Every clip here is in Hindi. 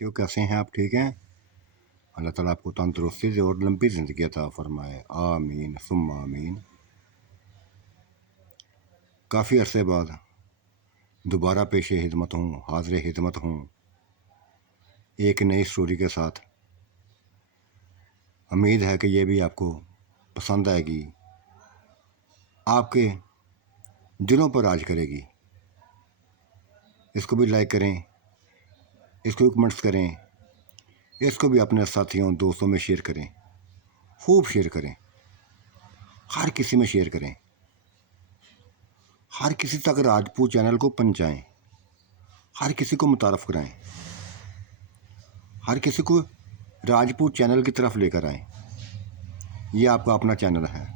क्यों, कैसे हैं आप? ठीक हैं? अल्लाह ताला आपको तंदुरुस्ती से और लंबी ज़िंदगी अता फ़रमाए। आमीन सुम्मा आमीन। काफ़ी अरसे बाद दोबारा पेशे हिदमत हूँ, हाज़िर हिदमत हूँ एक नई स्टोरी के साथ। उम्मीद है कि ये भी आपको पसंद आएगी, आपके दिलों पर राज करेगी। इसको भी लाइक करें, इसको भी कमेंट्स करें, इसको भी अपने साथियों दोस्तों में शेयर करें, खूब शेयर करें, हर किसी में शेयर करें, हर किसी तक राजपूत चैनल को पहुंचाएं, हर किसी को मुतारफ़ कराएं, हर किसी को राजपूत चैनल की तरफ लेकर आएं। ये आपका अपना चैनल है।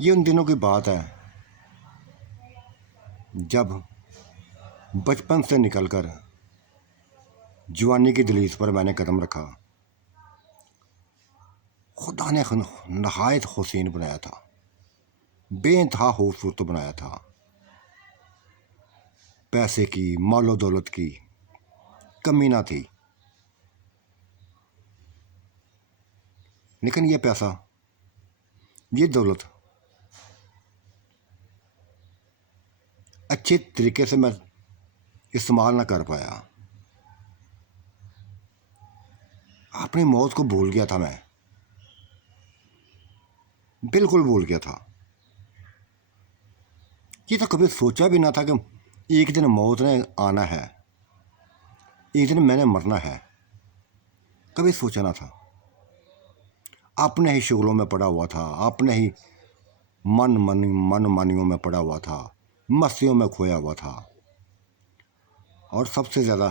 ये उन दिनों की बात है जब बचपन से निकलकर जवानी की दहलीज पर मैंने कदम रखा। खुदा ने नहायत हुसैन बनाया था, बेइंतहा खूबसूरत बनाया था। पैसे की, मालो दौलत की कमी ना थी, लेकिन ये पैसा, ये दौलत अच्छे तरीके से मैं इस्तेमाल ना कर पाया। अपनी मौत को भूल गया था मैं, बिल्कुल भूल गया था। ये तो कभी सोचा भी ना था कि एक दिन मौत ने आना है, एक दिन मैंने मरना है। कभी सोचा ना था। अपने ही शुगलों में पड़ा हुआ था, अपने ही मन मानियों में पड़ा हुआ था, मस्तियों में खोया हुआ था। और सबसे ज़्यादा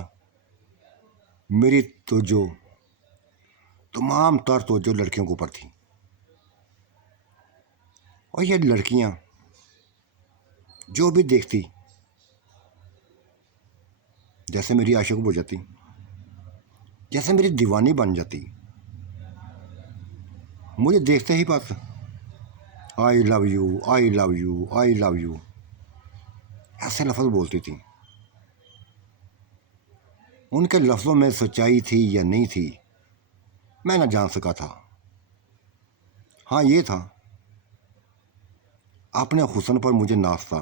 मेरी तवज्जो तमाम तर तवज्जो लड़कियों के ऊपर थी। और ये लड़कियां जो भी देखती जैसे मेरी आशिक हो जाती, जैसे मेरी दीवानी बन जाती। मुझे देखते ही बस I love you, I love you, I love you ऐसे लफ्ज़ बोलती थी। उनके लफ्ज़ों में सच्चाई थी या नहीं थी मैं ना जान सका था। हाँ, ये था अपने हुस्न पर मुझे नाज था,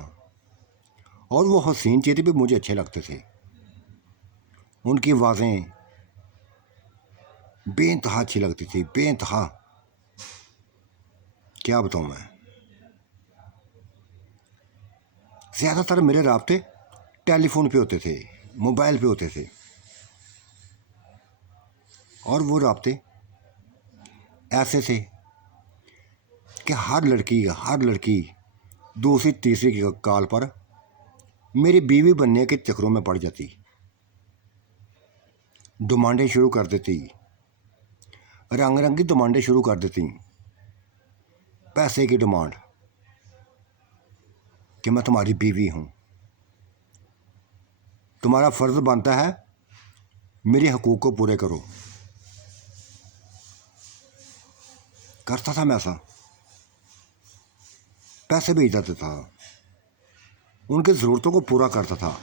और वो हसीन चेहरे भी मुझे अच्छे लगते थे। उनकी आवाज़ें बेइंतहा अच्छी लगती थी, बेइंतहा। क्या बताऊँ मैं। ज़्यादातर मेरे राब्ते टेलीफोन पे होते थे, मोबाइल पे होते थे, और वो राब्ते ऐसे थे कि हर लड़की दूसरी तीसरी की कॉल पर मेरी बीवी बनने के चक्करों में पड़ जाती, डिमांडें शुरू कर देती, रंग रंगी डिमांडें शुरू कर देती। पैसे की डिमांड कि मैं तुम्हारी बीवी हूँ, तुम्हारा फ़र्ज़ बनता है मेरे हकूक़ को पूरे करो। करता था मैं ऐसा, पैसे भेज देता था, उनकी ज़रूरतों को पूरा करता था।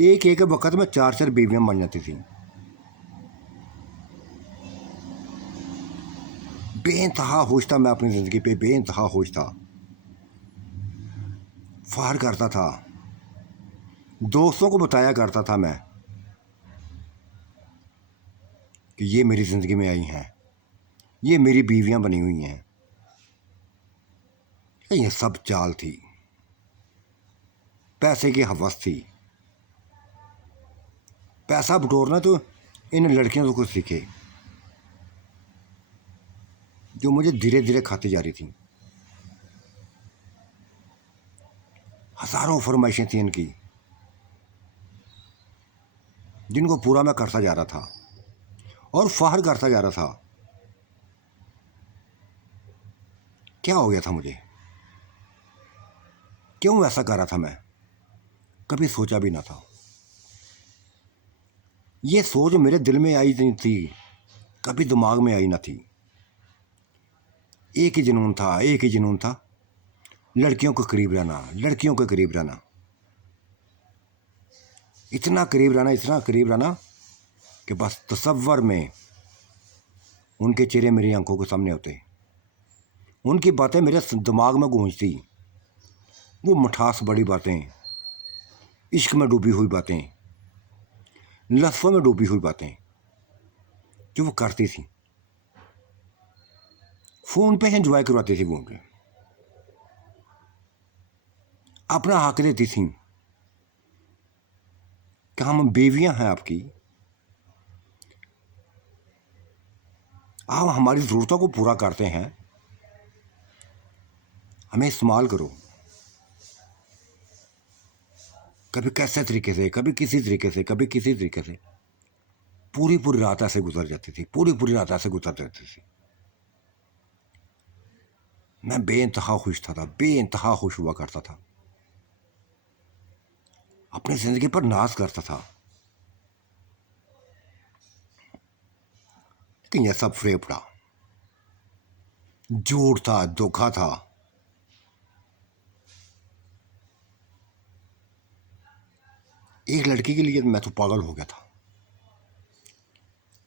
एक एक वक्त में 4 बीवियाँ बन जाती थी। बेइंतहा खुश था मैं अपनी ज़िंदगी पे, बेइंतहा खुश था। फ़ख्र करता था, दोस्तों को बताया करता था मैं कि ये मेरी ज़िंदगी में आई हैं, ये मेरी बीवियाँ बनी हुई हैं। ये सब चाल थी, पैसे की हवस थी। पैसा बटोरना तो इन लड़कियों से कुछ सीखे, जो मुझे धीरे धीरे खाती जा रही थी। हज़ारों फरमाइशें थी इनकी, जिनको पूरा मैं करता जा रहा था और फ़ख्र करता जा रहा था। क्या हो गया था मुझे, क्यों ऐसा कर रहा था मैं? कभी सोचा भी ना था। ये सोच मेरे दिल में आई नहीं थी, कभी दिमाग में आई ना थी। एक ही जुनून था, एक ही जुनून था, लड़कियों के करीब रहना, लड़कियों के करीब रहना। इतना करीब रहना कि बस तसव्वुर में उनके चेहरे मेरी आंखों के सामने होते, उनकी बातें मेरे दिमाग में गूंजती, वो मिठास बड़ी बातें, इश्क में डूबी हुई बातें, लफ्ज़ों में डूबी हुई बातें जो वो करती थी, फ़ोन पे एंजॉय करवाती थी, वो उनके अपना हक देती थी कि हम बीवियां हैं आपकी, आप हमारी ज़रूरतों को पूरा करते हैं, हमें इस्तेमाल करो। कभी कैसे तरीके से, कभी किसी तरीके से, कभी किसी तरीके से पूरी रात ऐसे गुजर जाती थी, पूरी रात ऐसे गुजर जाती थी। मैं बेइंतहा खुश था, बेइंतहा खुश हुआ करता था, अपनी ज़िंदगी पर नाज करता था कि यह सब फेफड़ा, झूठ था, धोखा था। एक लड़की के लिए मैं तो पागल हो गया था,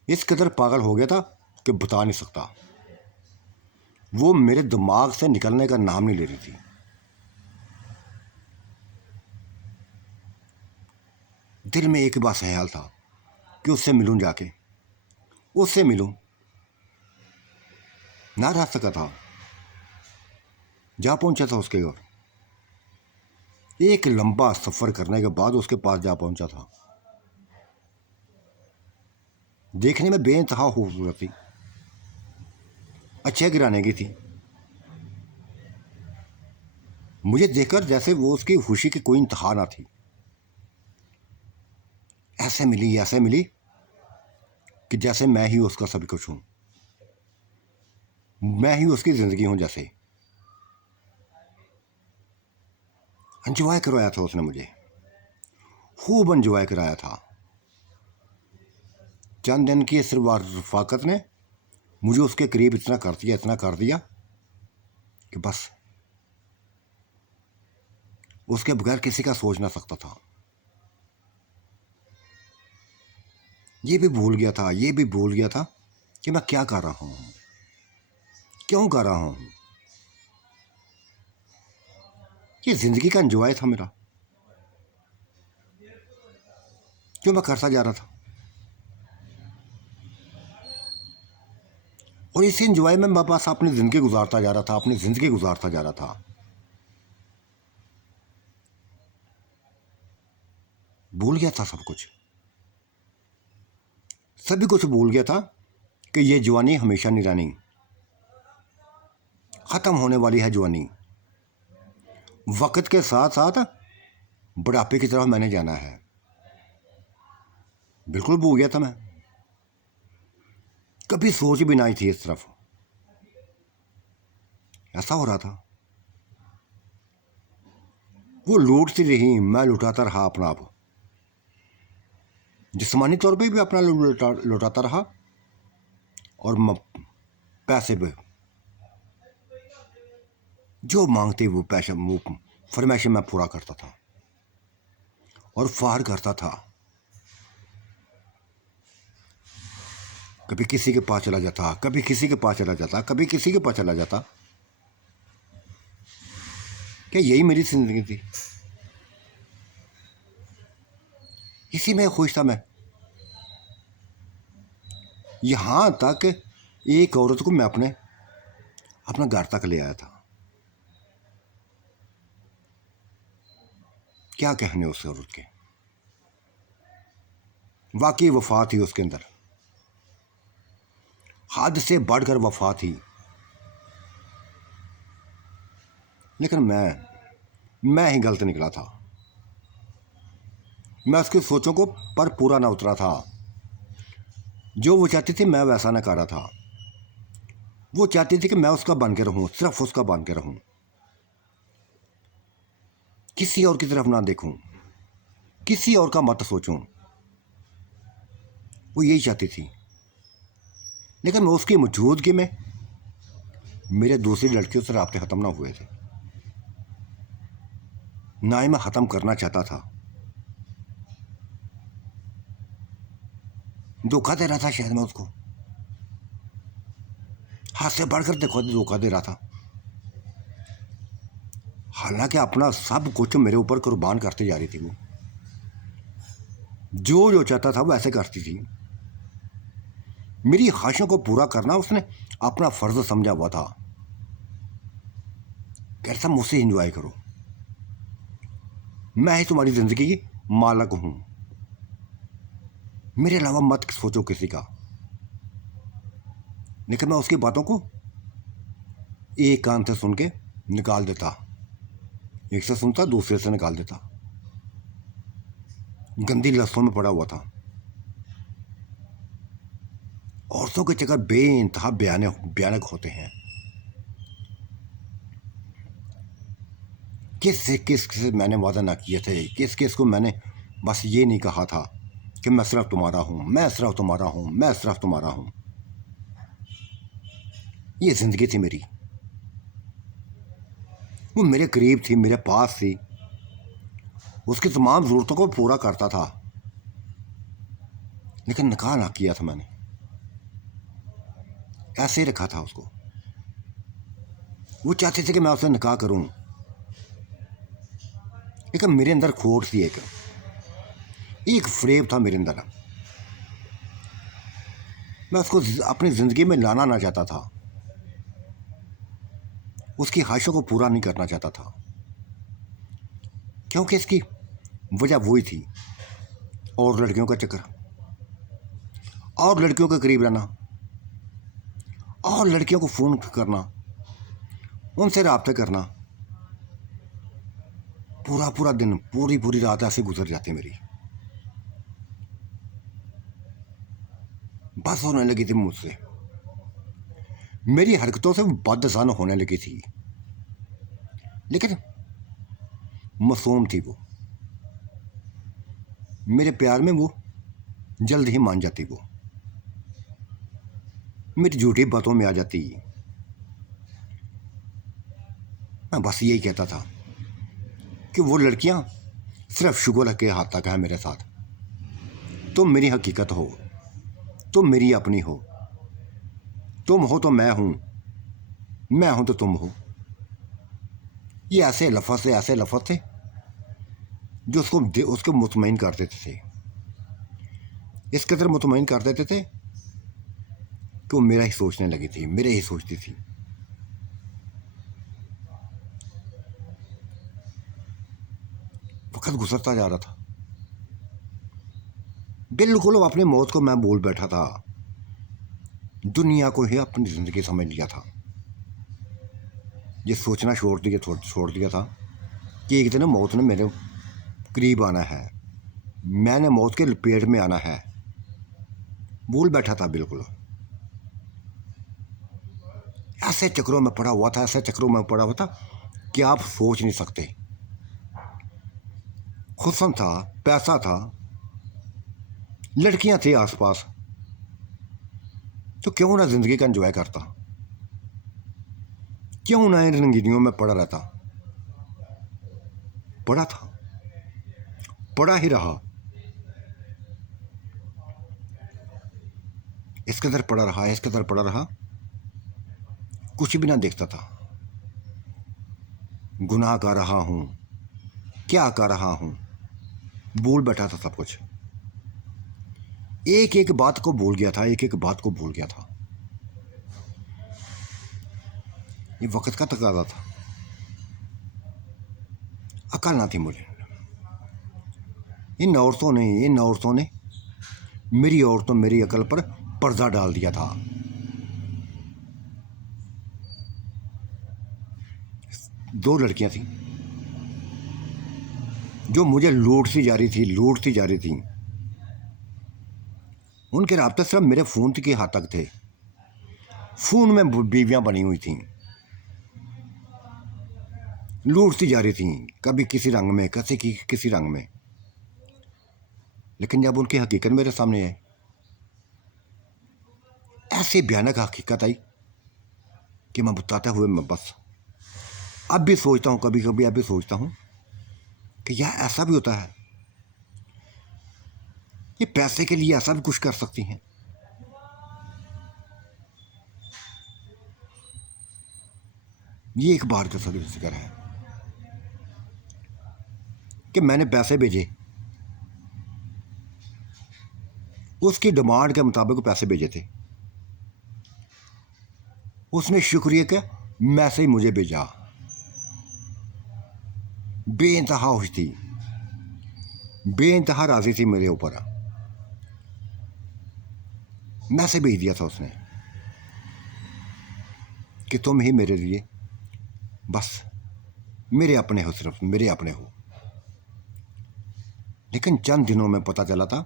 इस कदर पागल हो गया था कि बता नहीं सकता। वो मेरे दिमाग से निकलने का नाम नहीं ले रही थी। दिल में एक बात ख्याल था कि उससे मिलूं, जाके उससे मिलूं, ना रह सका था। जा पहुंचा था उसके घर, एक लंबा सफ़र करने के बाद उसके पास जा पहुंचा था। देखने में बेइंतहा खूबसूरत थी, अच्छे गिराने की थी। मुझे देखकर जैसे वो उसकी खुशी की कोई इंतहा ना थी। ऐसे मिली कि जैसे मैं ही उसका सब कुछ हूं, मैं ही उसकी ज़िंदगी हूं। जैसे एंजॉय करवाया था उसने मुझे, खूब एंजॉय कराया था। चंद दिन की सिर्फ रफाकत ने मुझे उसके करीब इतना कर दिया कि बस उसके बगैर किसी का सोच ना सकता था। ये भी भूल गया था कि मैं क्या कर रहा हूँ, क्यों कर रहा हूँ। ये ज़िंदगी का एंजॉय था मेरा, जो मैं करता जा रहा था, और इसी एंजॉय में मैं बस अपनी ज़िंदगी गुजारता जा रहा था। भूल गया था सभी कुछ भूल गया था कि ये जवानी हमेशा नहीं रहनी, ख़त्म होने वाली है जवानी। वक्त के साथ साथ बुढ़ापे की तरफ मैंने जाना है। बिल्कुल भूल गया था मैं, कभी सोच भी नहीं थी इस तरफ। ऐसा हो रहा था, वो लूटती रही, मैं लुटाता रहा अपना आप, जिस्मानी तौर पे भी अपना लुटाता रहा, और पैसे पे जो मांगते वो पैसे, वो फरमाइशें मैं पूरा करता था और फार करता था। कभी किसी के पास चला जाता, कभी किसी के पास चला जाता, कभी किसी के पास चला जाता। क्या यही मेरी जिंदगी थी? इसी में खुश था मैं। यहाँ तक एक औरत को मैं अपना घर तक ले आया था। क्या कहने उस औरत के, वाकई वफा थी उसके अंदर, हद से बढ़कर वफा थी। लेकिन मैं ही गलत निकला था। मैं उसकी सोचों को पर पूरा ना उतरा था। जो वो चाहती थी मैं वैसा ना कर रहा था। वो चाहती थी कि मैं उसका बन के रहूं, सिर्फ उसका बन के रहूं, किसी और की तरफ ना देखूं, किसी और का मत सोचूं। वो यही चाहती थी। लेकिन मैं उसकी मौजूदगी में मेरे दूसरी लड़कियों से राब्ते ख़त्म ना हुए थे, ना ही मैं ख़त्म करना चाहता था। धोखा दे रहा था शायद मैं उसको, हाथ से बढ़कर देखो धोखा दे रहा था। हालांकि अपना सब कुछ मेरे ऊपर कुर्बान करते जा रही थी वो, जो जो चाहता था वो ऐसे करती थी। मेरी ख्वाहिशों को पूरा करना उसने अपना फर्ज समझा हुआ था। कैसा मुझसे एंजॉय करो, मैं ही तुम्हारी जिंदगी की मालक हूं, मेरे अलावा मत सोचो किसी का। लेकिन मैं उसकी बातों को एक कान से सुन के निकाल देता, एक से सुनता दूसरे से निकाल देता। गंदी लस्तों में पड़ा हुआ था। औरतों के चक्कर बेइंतहा भयानक होते हैं। किस से मैंने वादा ना किए थे, किस को मैंने बस ये नहीं कहा था कि मैं सिर्फ तुम्हारा हूं, मैं सिर्फ तुम्हारा हूं, मैं सिर्फ तुम्हारा हूं। ये जिंदगी थी मेरी, वो मेरे करीब थी, मेरे पास थी, उसकी तमाम ज़रूरतों को पूरा करता था। लेकिन निकाह ना किया था मैंने, ऐसे ही रखा था उसको। वो चाहते थे कि मैं उससे निकाह करूं, लेकिन मेरे अंदर खोट थी, एक फ्रेब था मेरे अंदर। मैं उसको अपनी ज़िंदगी में लाना ना चाहता था, उसकी ख्वाहिशों को पूरा नहीं करना चाहता था, क्योंकि इसकी वजह वही थी, और लड़कियों का चक्कर, और लड़कियों के करीब रहना, और लड़कियों को फ़ोन करना, उनसे रब्ता करना। पूरा पूरा दिन, पूरी पूरी रात ऐसे गुजर जाती मेरी। बस होने लगी थी मुझसे, मेरी हरकतों से बदसन होने लगी थी। लेकिन मासूम थी वो, मेरे प्यार में वो जल्द ही मान जाती, वो मेरी झूठी बातों में आ जाती। मैं बस यही कहता था कि वो लड़कियां सिर्फ शुगर के हाथ तक है मेरे साथ। तुम मेरी हकीकत हो, तुम मेरी अपनी हो, तुम हो तो मैं हूं, मैं हूं तो तुम हो। ये ऐसे लफ्ज़ थे जो उसको मुतमईन कर देते थे, इस कदर मुतमईन कर देते थे कि वो मेरा ही सोचने लगी थी, मेरे ही सोचती थी। वक्त गुजरता जा रहा था, बिल्कुल अपनी मौत को मैं बोल बैठा था, दुनिया को ही अपनी ज़िंदगी समझ लिया था। ये सोचना छोड़ दिया था कि एक दिन मौत ने मेरे करीब आना है, मैंने मौत के लपेट में आना है। भूल बैठा था बिल्कुल, ऐसे चक्रों में पड़ा हुआ था, ऐसे चक्रों में पड़ा हुआ था कि आप सोच नहीं सकते। हुस्न था, पैसा था, लड़कियां थी आसपास, तो क्यों ना जिंदगी का एंजॉय करता, क्यों ना इन रंगीनियों में पड़ा रहता। पड़ा था, पड़ा ही रहा, इस कदर पड़ा रहा, इस कदर पड़ा रहा, कुछ भी ना देखता था। गुनाह कर रहा हूं, क्या कर रहा हूं, भूल बैठा था सब कुछ। एक एक बात को भूल गया था, एक एक बात को भूल गया था। ये वक्त का तकाजा था, अकल ना थी मुझे। इन औरतों ने मेरी अकल पर पर्दा डाल दिया था। दो लड़कियां थीं जो मुझे लूटती जा रही थी। उनके राब्ते सिर्फ मेरे फ़ोन के हाथ तक थे, फ़ोन में बीवियां बनी हुई थीं, लूटती जा रही थीं, कभी किसी रंग में, किसी रंग में। लेकिन जब उनकी हकीकत मेरे सामने आई, ऐसी भयानक हकीकत आई कि मैं बताते हुए मैं बस अब भी सोचता हूँ, कभी कभी अब भी सोचता हूँ कि यार ऐसा भी होता है। ये पैसे के लिए ऐसा भी कुछ कर सकती हैं? ये एक बार का जिक्र है कि मैंने पैसे भेजे, उसकी डिमांड के मुताबिक पैसे भेजे थे, उसने शुक्रिया का मैसेज मुझे भेजा, बेइंतहा खुश थी, बेइंतहा राजी थी मेरे ऊपर। मैसेज भेज दिया था उसने कि तुम ही मेरे लिए बस मेरे अपने हो, सिर्फ मेरे अपने हो। लेकिन चंद दिनों में पता चला था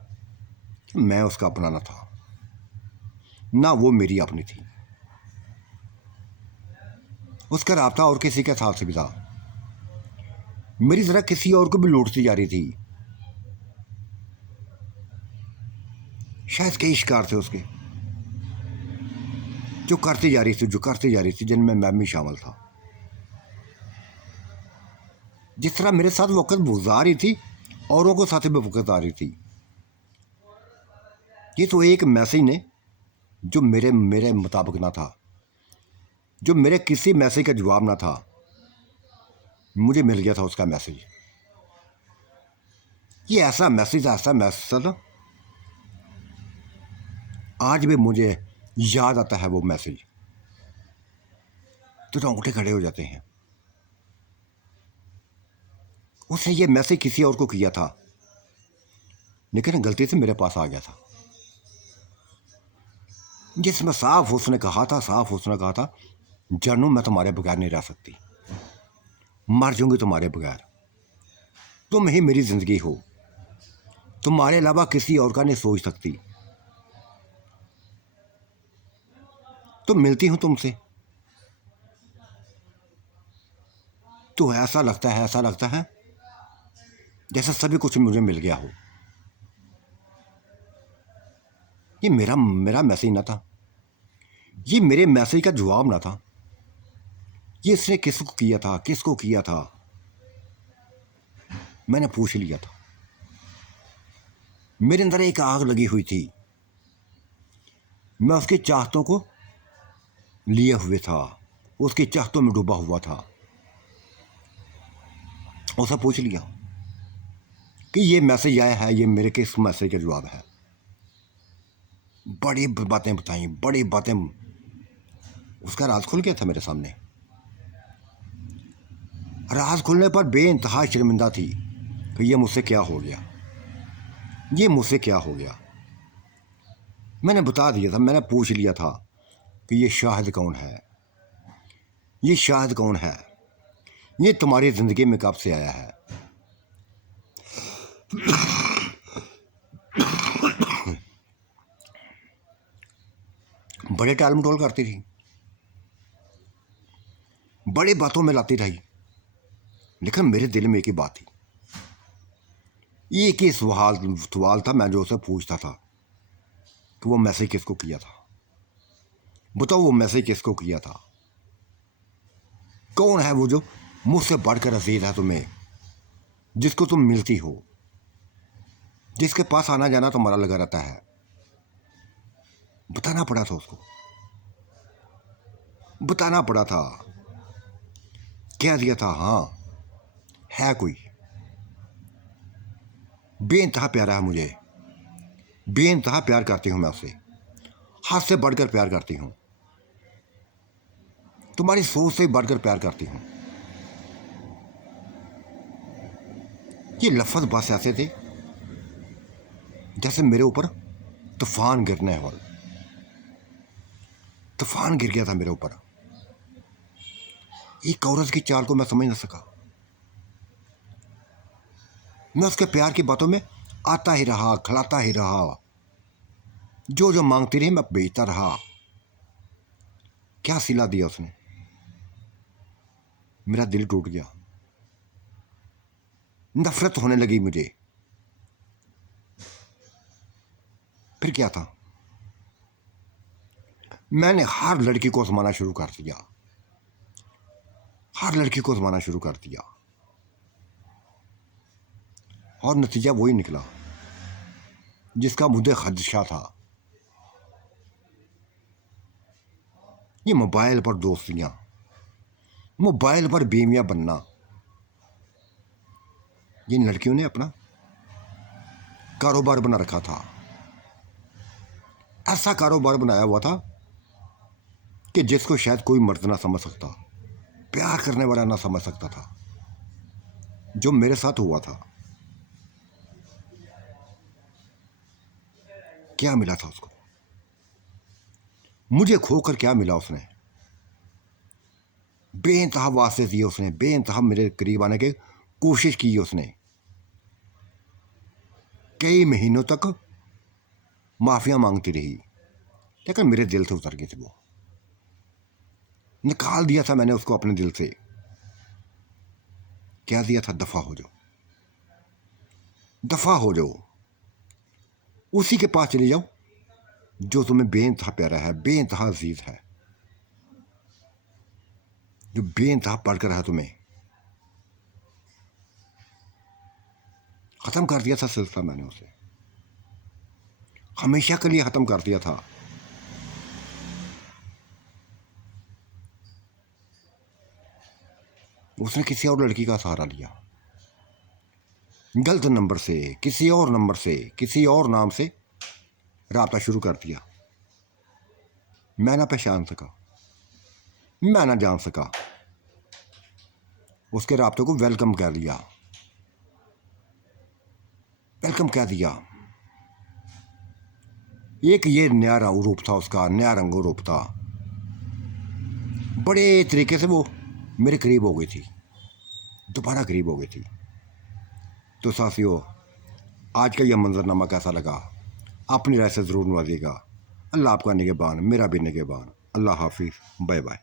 कि मैं उसका अपना ना था, ना वो मेरी अपनी थी। उसका राब्ता और किसी के साथ से भी था, मेरी तरह किसी और को भी लूटती जा रही थी। शायद कई शिकार थे उसके, जो करती जा रही थी, जिनमें मैं भी शामिल था। जिस तरह मेरे साथ वक्त गुजार रही थी, औरों को साथ में वक्त आ रही थी। ये तो एक मैसेज ने जो मेरे मेरे मुताबिक ना था, जो मेरे किसी मैसेज का जवाब ना था, मुझे मिल गया था उसका मैसेज। ये ऐसा मैसेज था, आज भी मुझे याद आता है वो मैसेज, तो रोंगटे खड़े हो जाते हैं। उसने ये मैसेज किसी और को किया था, लेकिन गलती से मेरे पास आ गया था, जिसमें साफ उसने कहा था, जानू मैं तुम्हारे बगैर नहीं रह सकती, मर जाऊंगी तुम्हारे बगैर, तुम ही मेरी जिंदगी हो, तुम्हारे अलावा किसी और का नहीं सोच सकती। तो मिलती हूं तुमसे तो ऐसा लगता है जैसे सभी कुछ मुझे मिल गया हो। ये मेरा मैसेज ना था, ये मेरे मैसेज का जवाब ना था। ये इसने किसको किया था मैंने पूछ लिया था। मेरे अंदर एक आग लगी हुई थी, मैं उसकी चाहतों को लिए हुए था, उसकी चाहतों में डूबा हुआ था। उसे पूछ लिया कि ये मैसेज आया है, ये मेरे किस मैसेज का जवाब है। बड़ी बातें बताई, बड़ी बातें, उसका राज खुल गया था मेरे सामने। राज खुलने पर बेइंतहा शर्मिंदा थी कि ये मुझसे क्या हो गया। मैंने बता दिया था, मैंने पूछ लिया था कि ये शाहिद कौन है, ये तुम्हारी जिंदगी में कब से आया है। बड़े टाल मटोल करती थी, बड़ी बातों में लाती रही, लेकिन मेरे दिल में एक ही बात थी, एक ही सवाल था मैं जो उसे पूछता था कि वो मैसेज किसको किया था। बताओ वो मैसेज किसको किया था। कौन है वो जो मुझसे बढ़कर अजीज है तुम्हें, जिसको तुम मिलती हो, जिसके पास आना जाना तुम्हारा लगा रहता है। बताना पड़ा था उसको, बताना पड़ा था, कह दिया था हाँ है कोई, बेइंतहा प्यारा है मुझे, बेइंतहा प्यार करती हूं मैं उससे, हद से बढ़कर प्यार करती हूं, तुम्हारी सोच से बढ़कर प्यार करती हूं। ये लफ्ज़ बस ऐसे थे जैसे मेरे ऊपर तूफान गिरने वाला, तूफान गिर गया था मेरे ऊपर। एक औरत की चाल को मैं समझ न सका, मैं उसके प्यार की बातों में आता ही रहा, खिलाता ही रहा, जो जो मांगती रही मैं बेचता रहा। क्या सिला दिया उसने, मेरा दिल टूट गया, नफरत होने लगी मुझे। फिर क्या था, मैंने हर लड़की को आजमाना शुरू कर दिया, और नतीजा वही निकला जिसका मुझे खदशा था। ये मोबाइल पर दोस्तियां, मोबाइल पर बीवियां बनना, जिन लड़कियों ने अपना कारोबार बना रखा था, ऐसा कारोबार बनाया हुआ था कि जिसको शायद कोई मर्द ना समझ सकता, प्यार करने वाला ना समझ सकता था। जो मेरे साथ हुआ था, क्या मिला था उसको? मुझे खोकर क्या मिला उसने? बेइंतहा वास्ते दिए उसने, बेइंतहा मेरे करीब आने की कोशिश की उसने। कई महीनों तक माफिया मांगती रही, लेकिन मेरे दिल से उतर गई थी। वो निकाल दिया था मैंने उसको अपने दिल से। क्या दिया था? दफा हो जाओ, दफा हो जाओ, उसी के पास चले जाओ जो तुम्हें बेइंतहा प्यारा है, बेइंतहा अजीज है, जो बेइंतहा पढ़कर है तुम्हें। खत्म कर दिया था सिलसिला मैंने उसे, हमेशा के लिए खत्म कर दिया था। उसने किसी और लड़की का सहारा लिया, गलत नंबर से, किसी और नंबर से, किसी और नाम से राब्ता शुरू कर दिया। मैं ना पहचान सका, मैं ना जान सका, उसके राब्ते को वेलकम कर दिया, वेलकम कह दिया। एक ये नया रूप था उसका, नया रंग रूप था। बड़े तरीके से वो मेरे करीब हो गई थी, दोबारा करीब हो गई थी। तो साथियों, आज का यह मंजरनामा कैसा लगा? अपनी राय से ज़रूर नवाजिएगा। अल्लाह आपका निगहबान, मेरा भी निगहबान। अल्लाह हाफिज़, बाय बाय।